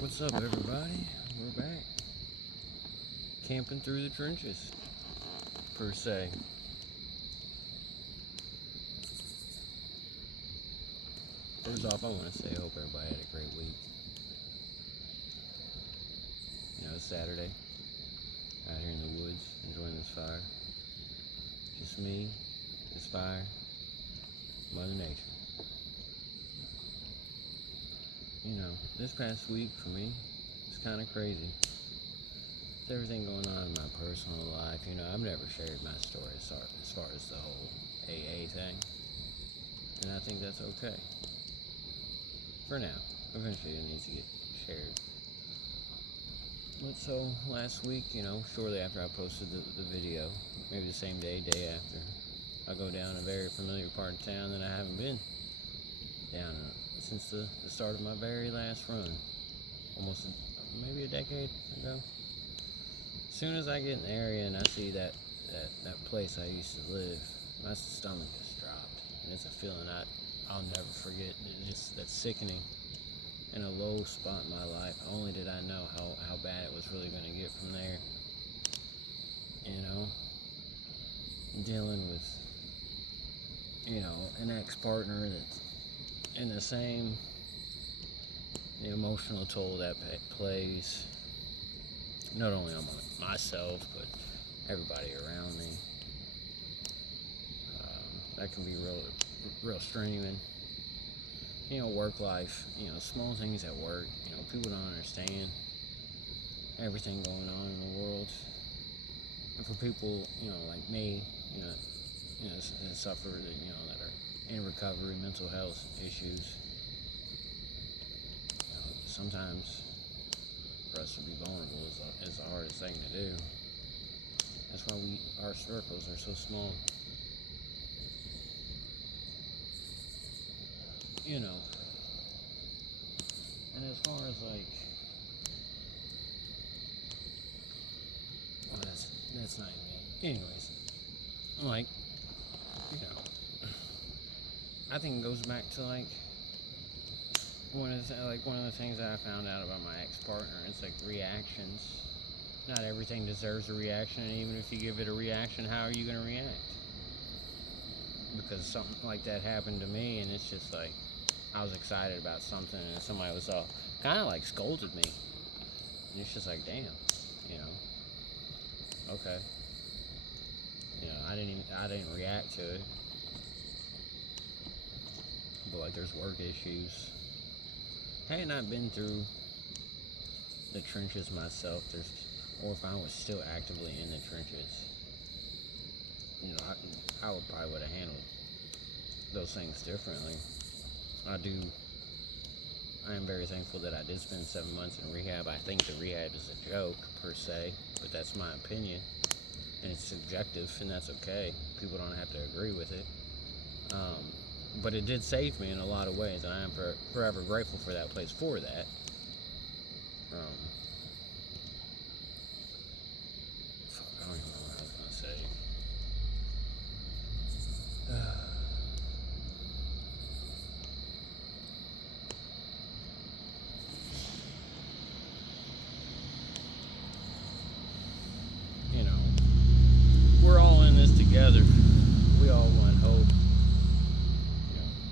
What's up, everybody? We're back. Camping through the trenches, per se. First off, I want to say I hope everybody had a great week. It's Saturday. Out here in the woods, enjoying this fire. Just me, this fire, Mother Nature. This past week for me, it's kind of crazy. With everything going on in my personal life, I've never shared my story as far as the whole AA thing. And I think that's okay. For now. Eventually it needs to get shared. But so, last week, shortly after I posted the video, maybe the same day after, I go down a very familiar part of town that I haven't been down since the start of my very last run. Almost maybe a decade ago. As soon as I get in the area and I see that place I used to live, my stomach just dropped. And it's a feeling I'll never forget. It's just that sickening in a low spot in my life. Only did I know how bad it was really going to get from there. Dealing with, an ex-partner that's in the same the emotional toll that plays not only on myself but everybody around me. That can be real streaming. Work life, small things at work. People don't understand everything going on in the world. And for people, like me, that suffer, that are in recovery, mental health issues, sometimes for us to be vulnerable is the hardest thing to do. That's why our circles are so small. And as far as that's not even me. Anyways, I think it goes back to one of the things that I found out about my ex-partner. It's reactions. Not everything deserves a reaction, and even if you give it a reaction, how are you going to react? Because something like that happened to me, and it's just I was excited about something, and somebody was all kind of scolded me, and it's just damn, okay, I didn't react to it, but there's work issues. Had not been through the trenches myself, or if I was still actively in the trenches, I would probably would have handled those things differently. I am very thankful that I did spend 7 months in rehab. I think the rehab is a joke, per se, but that's my opinion, and it's subjective, and that's okay. People don't have to agree with it. But it did save me in a lot of ways, and I am forever grateful for that place for that. I don't even know what I was going to say. We're all in this together. We all want hope.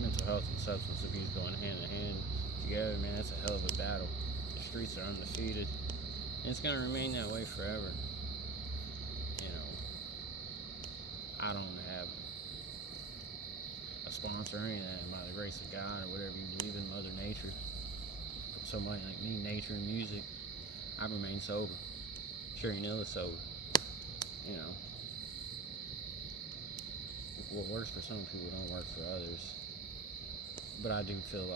Mental health and substance abuse going hand in hand together, man. That's a hell of a battle. The streets are undefeated, and it's going to remain that way forever. I don't have a sponsor or anything. By the grace of God, or whatever you believe in, Mother Nature, somebody like me, nature and music, I've remained sober. Sure, is sober. What works for some people don't work for others. But I do feel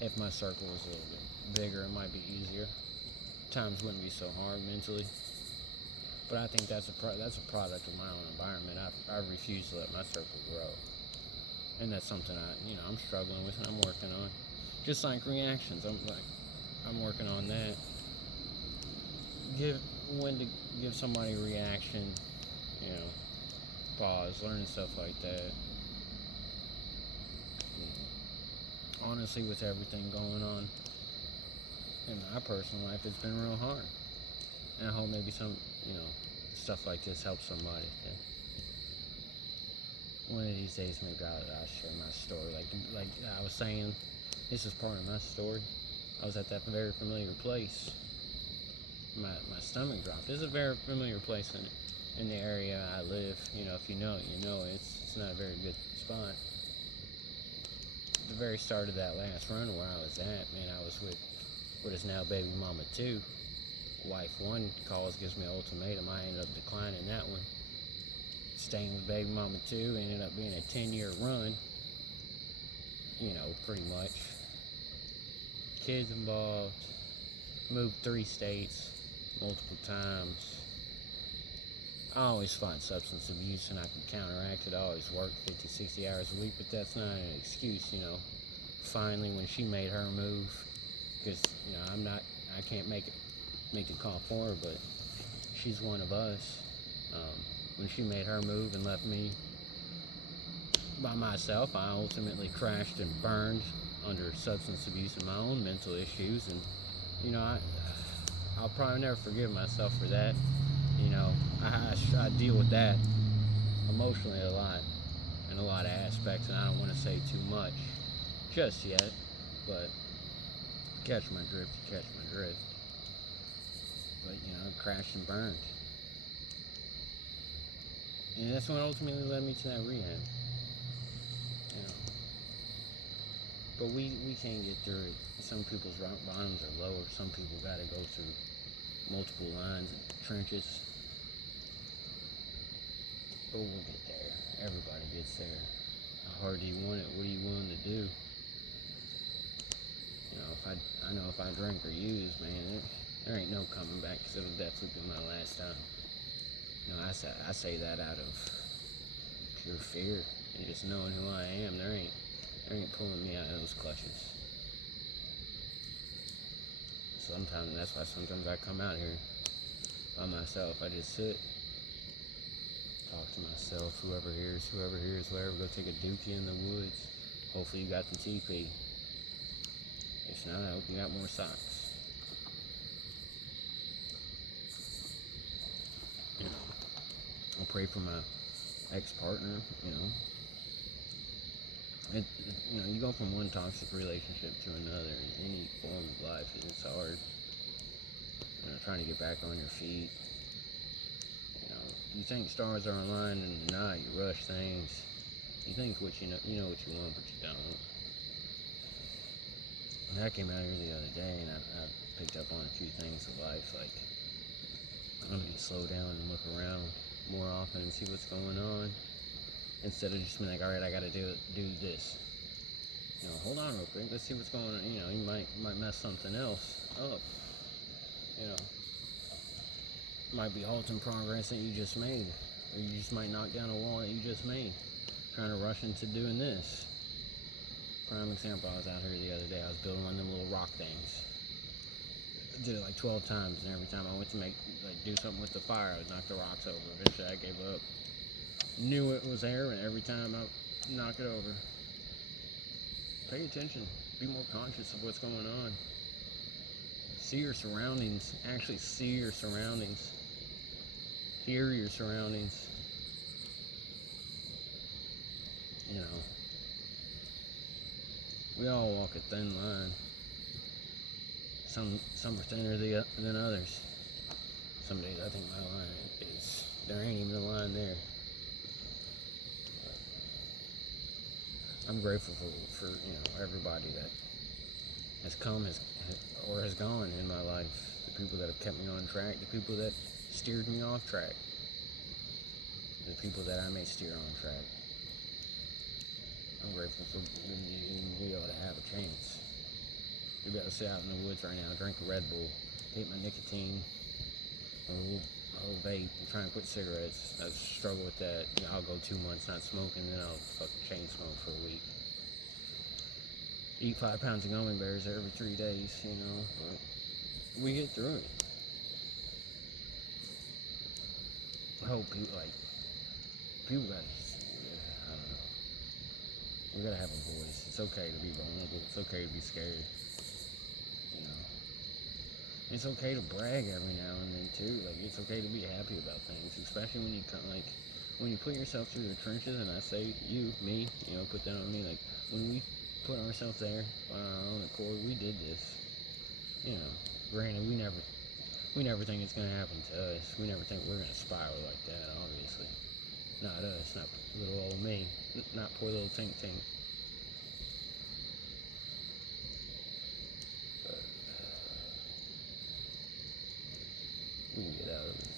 if my circle was a little bit bigger, it might be easier. Times wouldn't be so hard mentally. But I think that's a product of my own environment. I refuse to let my circle grow, and that's something I'm struggling with and I'm working on. Just like reactions, I'm working on that. When to give somebody a reaction, pause, learning stuff like that. Honestly, with everything going on, in my personal life, it's been real hard. And I hope maybe some, stuff like this helps somebody. One of these days, maybe I'll share my story. Like I was saying, this is part of my story. I was at that very familiar place. My stomach dropped. This is a very familiar place in the area I live. If you know it, you know it. It's not a very good spot. At the very start of that last run where I was at, man, I was with what is now baby mama 2. Wife 1 calls, gives me an ultimatum. I ended up declining that one. Staying with baby mama 2 ended up being a 10-year run. Pretty much. Kids involved. Moved 3 states multiple times. I always find substance abuse and I can counteract it. I always work 50, 60 hours a week, but that's not an excuse, Finally, when she made her move, because, I can't make the call for her, but she's one of us. When she made her move and left me by myself, I ultimately crashed and burned under substance abuse and my own mental issues, and I'll probably never forgive myself for that. I deal with that emotionally a lot in a lot of aspects, and I don't want to say too much just yet, but catch my drift. But crashed and burned, and that's what ultimately led me to that rehab. But we can't get through it. Some people's rock bottoms are lower. Some people got to go through multiple lines and trenches. But we'll get there. Everybody gets there. How hard do you want it? What are you willing to do? I know if I drink or use, man, there ain't no coming back, because it'll definitely be my last time. I say that out of pure fear and just knowing who I am. There ain't pulling me out of those clutches. That's why sometimes I come out here by myself. I just sit, talk to myself. Whoever hears, whatever. Go take a dookie in the woods. Hopefully you got the TP. If not, I hope you got more socks. I'll pray for my ex-partner. You go from one toxic relationship to another in any form of life, and it's hard. Trying to get back on your feet. You think stars are aligned, and nah, you rush things. You think what you know what you want, but you don't. And I came out here the other day, and I picked up on a few things of life, like I need to slow down and look around more often and see what's going on, instead of just being like, all right, I got to do this. Hold on real quick. Let's see what's going on. You might mess something else up. Might be halting progress that you just made, or you just might knock down a wall that you just made, trying to rush into doing this. Prime example, I was out here the other day. I was building one of them little rock things. I did it like 12 times, and every time I went to do something with the fire, I would knock the rocks over. Eventually, I gave up. Knew it was there, and every time I knock it over. Pay attention. Be more conscious of what's going on. See your surroundings. Actually see your surroundings. Hear your surroundings. We all walk a thin line. Some are thinner than others. Some days I think my line is, there ain't even a line there. I'm grateful for everybody that has come or has gone in my life. The people that have kept me on track, the people that steered me off track, the people that I may steer on track. I'm grateful for we ought to have a chance. You'd be able to sit out in the woods right now, drink a Red Bull, take my nicotine, I'll vape, and try and quit cigarettes. I struggle with that. I'll go 2 months not smoking, then I'll fucking chain smoke for a week. Eat 5 pounds of gummy bears every 3 days, but we get through it. I hope people gotta, I don't know. We gotta have a voice. It's okay to be vulnerable. It's okay to be scared. It's okay to brag every now and then too. Like it's okay to be happy about things, especially when you when you put yourself through the trenches. And I say you, me, put that on me. Like when we put ourselves there on our own accord, we did this. Granted, we never think it's gonna happen to us. We never think we're gonna spiral like that. Obviously, not us, not little old me, not poor little Tink Tink. But we can get out of it.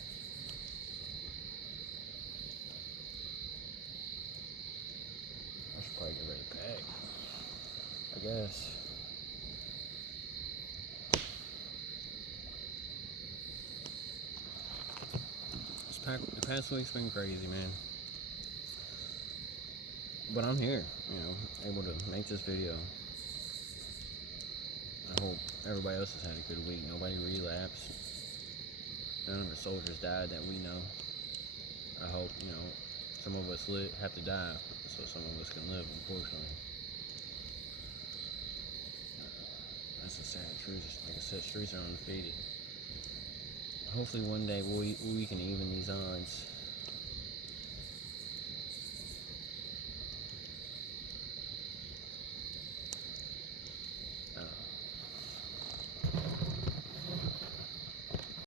I should probably get ready to pack. I guess. The past week's been crazy, man. But I'm here, able to make this video. I hope everybody else has had a good week. Nobody relapsed. None of our soldiers died that we know. I hope, some of us have to die so some of us can live, unfortunately. That's the sad truth. Like I said, streets are undefeated. Hopefully one day we can even these odds.